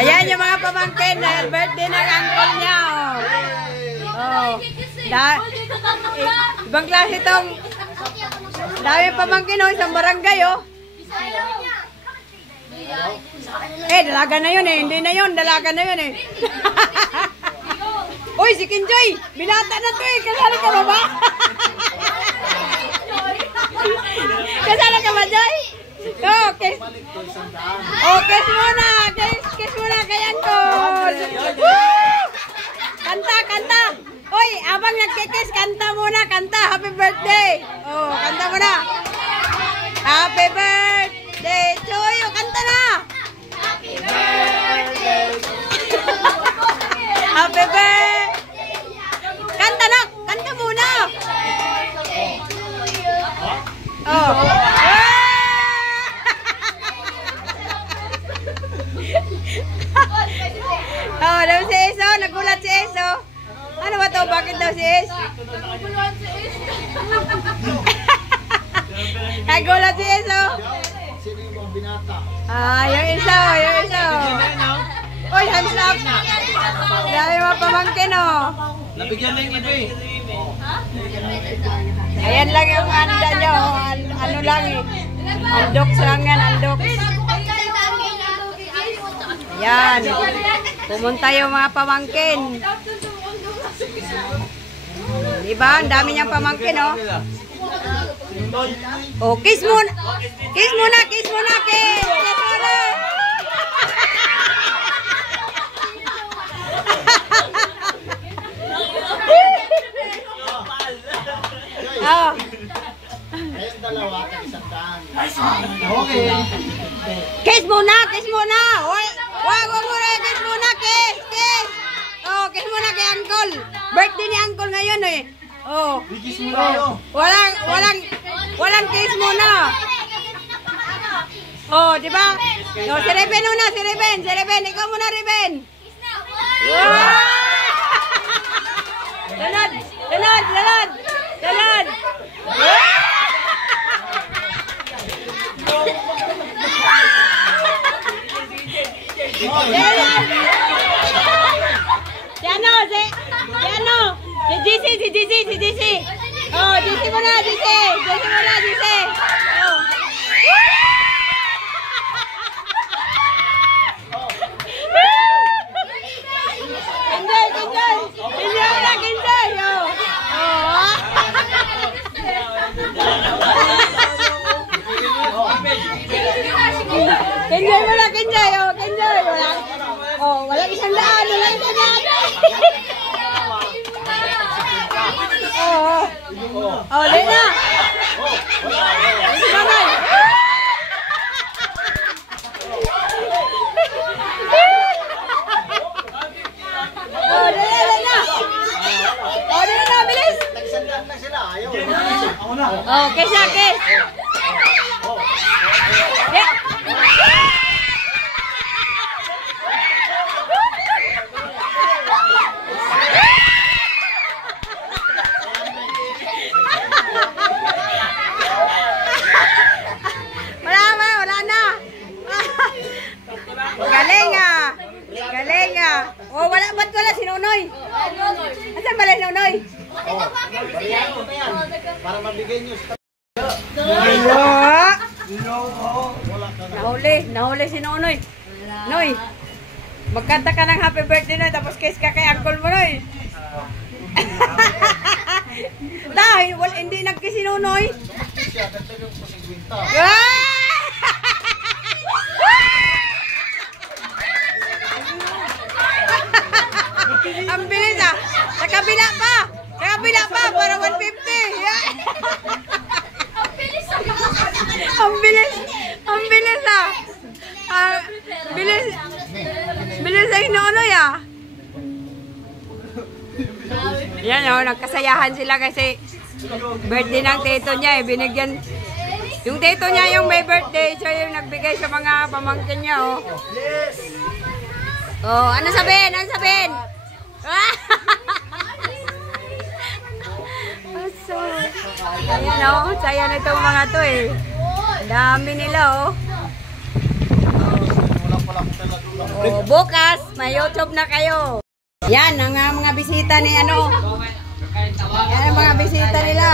Ayan yung mga pamangkin dahil birthday ng uncle niya. Oh. Ibang klase itong dami pamangkin oh, isang barangay oh. Dalaga na yun eh. Hindi na yun, dalaga na yun eh. Uy, si Kinjoy, binata na to eh. Kasala ka ba ba? Kasala ka ba, Joy? Oh, kiss. Oh, kiss muna. Kiss muna kay Uncle. Woo! Kanta, kanta. Uy, abang nagkikiss, kanta muna. Kanta, happy birthday. Oh, kanta muna. Happy birthday to you. Kanta na. Happy birthday. Happy birthday. Kanta na. Kanta muna. Oh. Oh, daw si Eso. Nagulat si Eso. Ano ba to? Bakit daw si Es? Nagulat si Eso. Sino yung mga binata? Yung isa. Yung isa. Uy, hands up. Dami mga pamangkin, oh. Nabigyan na yung iba eh. Ayan lang yung handa nyo. Ano lang eh. Andoks lang yan, andoks. Ayan. Pumunta yung mga pamangkin. Diba? Ang dami niyang pamangkin, oh. Oh, kiss muna. Kiss muna, kiss muna, kiss. Kiss muna. Oh. Ayun dalawa, isang daan. Okay. Kiss muna, kiss muna. Wag muna, kiss muna, kiss, kiss. Oh, kiss muna kay Uncle. Birthday ni Uncle ngayon eh. Oh. Kiss muna kayo. Walang kiss muna. Oh, di ba? No, si Reben una, si Reben. Ikaw muna, Reben. Lanad. Si JC. Oh, JC muna, JC. Oh. Enjoy. Oh. Enjoy. Walang isang daan. Oh, Lena. Lena, bilis. Nagsandaan na sila, ayaw. Oh, kiss. Wala na. Galing ah. Oh, ba't wala si Nonoy? Asan pala si Nonoy? Bariyan ko na yan. Para mabigay nyo. Nahuli si Nonoy. Noy, magkanta ka ng happy birthday Noy, tapos kiss ka kay Uncle mo Noy. Dahil hindi nag-kiss si Nonoy. Ang bilis ah. Sa kabila pa, para 150. Ang bilis ah. Bilis ay Nonoy ah. Yan o, nagkasayahan sila kasi birthday ng tito niya eh. Binigyan, yung tito niya yung may birthday, siya yung nagbigay sa mga pamangkin niya oh. Oh, ano sabihin? Ayan o, saya na itong mga to eh. Dami nila oh. Wala pala Oh, bukas, may YouTube na kayo. Yan, ang mga bisita ni ano. Yan ang mga bisita nila.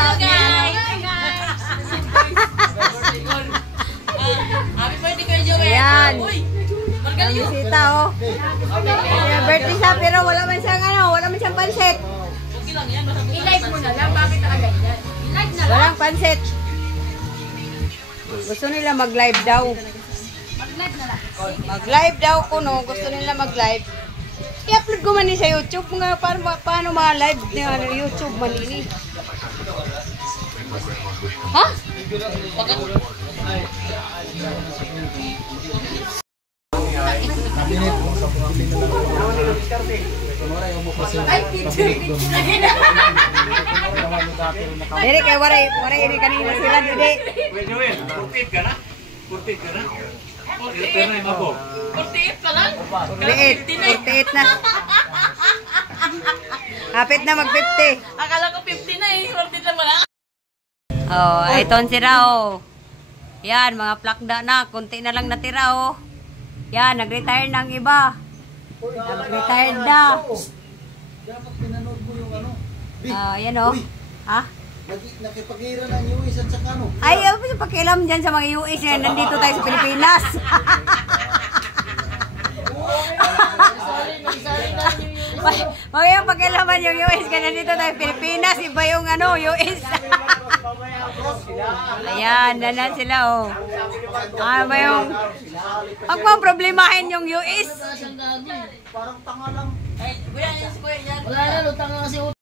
Happy birthday kay Joey. Yan. Uy, Ang bisita, oh. Kaya birthday siya, pero wala man siyang ano, wala man siyang pansit. okay lang yan. I-live mo na lang. Bakit talaga yan? I-live na lang. Walang pansit. Gusto nila mag-live daw. Mag-live na lang. Mag-live daw ko, no. Gusto nila mag-live. I-upload ko man sa YouTube. Mga, paano mga-live na YouTube manini? Ha? Dili kay waray ini kanina sila dili. Kurtit ka na? Kurtit ka na? Kurtit na mo. Kurtiit pa lang. 48 na. Hapit na mag-50. Akala ko 50 na eh. Kurtiit lang wala. Oh, ito sira oh. Yan, mga plakda na. Kunti na lang natira oh. Yan, nag-retire na ang iba. Nag-retire na. Dapat pinanood mo yung ano. Yan oh. Ha? Nakipag-ira ng US at saka ano. Ay, pakialam dyan sa mga US na nandito tayo sa Pilipinas. Huwag pakialaman yung US ka nandito tayo sa Pilipinas. Iba yung ano, US. Ayan, nanan sila oh. Ano ba yung... Huwag mo problemahin yung US. Parang tanga lang. Ay, kuya, yan si kuya yan. Wala na, lutang na kasi